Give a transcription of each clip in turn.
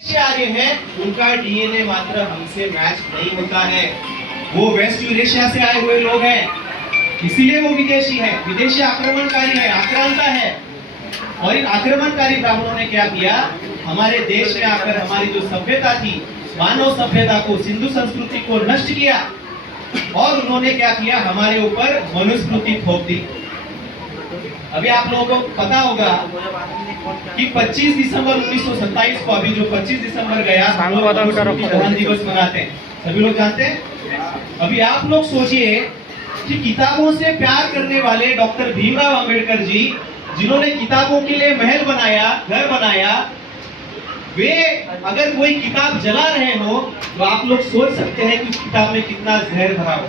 आर्य हैं, उनका डीएनए मात्र हमसे मैच नहीं होता है। वो वेस्ट यूरेशिया से आए हुए लोग हैं, इसीलिए वो विदेशी है, विदेशी आक्रमणकारी है, आक्रांता है। और इन आक्रमणकारी ब्राह्मणों ने क्या किया, हमारे देश में आकर हमारी जो सभ्यता थी, मानव सभ्यता को, सिंधु संस्कृति को नष्ट किया। और उन्होंने क्या किया, हमारे ऊपर मनुस्मृति थोप दी। अभी आप लोगों को पता होगा कि 25 दिसंबर 1927 को, अभी जो 25 दिसंबर गया, हम लोग दहन दिवस मनाते हैं, सभी लोग जानते हैं। अभी आप लोग सोचिए कि किताबों से प्यार करने वाले डॉक्टर भीमराव अंबेडकर जी, जिन्होंने किताबों के लिए महल बनाया, घर बनाया, वे अगर कोई किताब जला रहे हो तो आप लोग सोच सकते हैं कि उस किताब में कितना जहर भरा हो।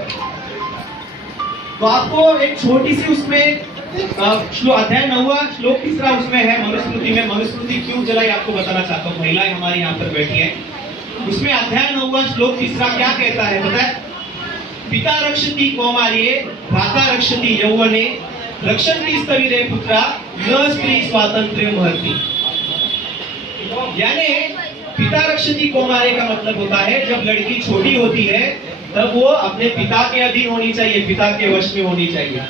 तो आपको एक छोटी सी उसमें अध्याय 9 श्लोक 3 उसमें है मनुस्मृति में। मनुस्मृति क्यों जलाई आपको बताना चाहता हूँ, महिलाएं हमारी यहाँ पर बैठी है। उसमें अध्याय 9 श्लोक 3 क्या कहता है पता है, पिता रक्षति कौमार्ये भ्राता रक्षति यौवने रक्षन्ति स्थविरे पुत्रा न स्त्री स्वातंत्र्य महर्ति। यानी पिता रक्षति कौमार्ये का मतलब होता है, जब लड़की छोटी होती है तब वो अपने पिता के अधीन होनी चाहिए, पिता के वश में होनी चाहिए।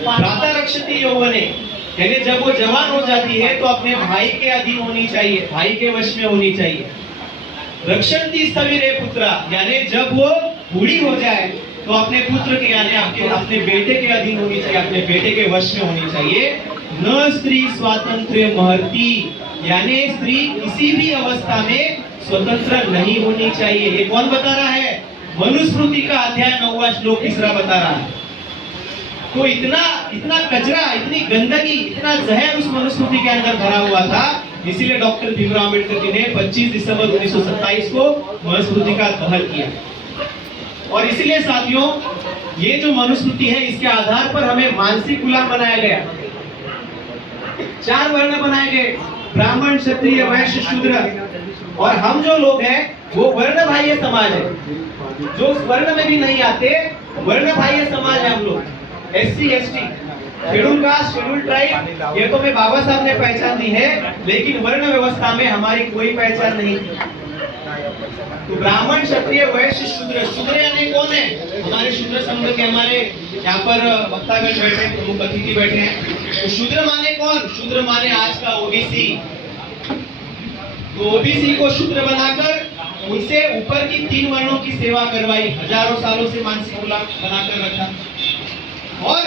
भ्राता रक्षति यौवने, यानी जब वो जवान हो जाती है तो अपने भाई के अधीन होनी चाहिए, भाई के वश में होनी चाहिए। रक्षन्ति स्थविरे पुत्रा, यानी जब वो बूढ़ी हो जाए तो अपने पुत्र के, यानी अपने बेटे के अधीन होनी चाहिए, अपने बेटे के वश में होनी चाहिए। न स्त्री स्वातंत्र्य महर्ति, यानी स्त्री किसी भी अवस्था में स्वतंत्र नहीं होनी चाहिए। ये कौन बता रहा है, मनुस्मृति का अध्याय 9 श्लोक 3 बता रहा है। तो इतना कचरा, इतनी गंदगी, इतना जहर उस मनुस्मृति के अंदर भरा हुआ था, इसीलिए डॉक्टर भीमराव अम्बेडकर जी ने 25 दिसंबर 1927 को मनुस्मृति का दहन किया। और इसीलिए साथियों, ये जो मनुस्मृति है, इसके आधार पर हमें मानसिक गुलाम बनाया गया। 4 वर्ण बनाए गए, ब्राह्मण, क्षत्रिय, वैश्य, शूद्र। और हम जो लोग हैं वो वर्ण बाह्य समाज है, जो उस वर्ण में भी नहीं आते, वर्ण बाह्य समाज है हम लोग। SC ST, schedule caste, schedule tribe, ये तो मैं बाबा साहब ने पहचान दी है, लेकिन वर्ण व्यवस्था में हमारी कोई पहचान नहीं। तो ब्राह्मण, क्षत्रिय, वैश्य, शूद्र। शूद्र यानी कौन है, हमारे शूद्र संघ के हमारे यहाँ पर वक्तागण बैठे हैं, प्रमुख अतिथि बैठे हैं। तो शूद्र माने कौन, शूद्र माने आज का ओबीसी। तो ओबीसी को शूद्र बनाकर उनसे ऊपर की 3 वर्णों की सेवा करवाई, हजारों सालों से मानसिक गुलाम बनाकर रखा। और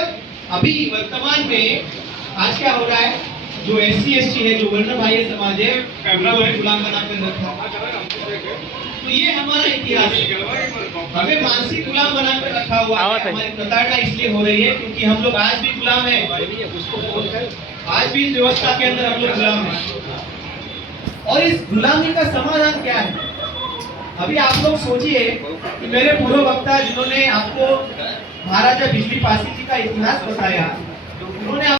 अभी वर्तमान में आज क्या हो रहा है, जो SC ST है, जो वर्ण बाह्य समाज है, गुलाम बनाकर रखा। तो ये हमारा इतिहास है, हमें मानसिक गुलाम बनाकर रखा हुआ है। हमारी प्रताड़ना इसलिए हो रही है क्योंकि हम लोग आज भी गुलाम हैं, आज भी इस व्यवस्था के अंदर हम लोग गुलाम हैं। और इस गुलामी का समाधान क्या है, अभी आप लोग सोचिए कि मेरे पूर्व वक्ता जिन्होंने आपको महाराजा बिजली पासी जी का इतिहास बताया, उन्होंने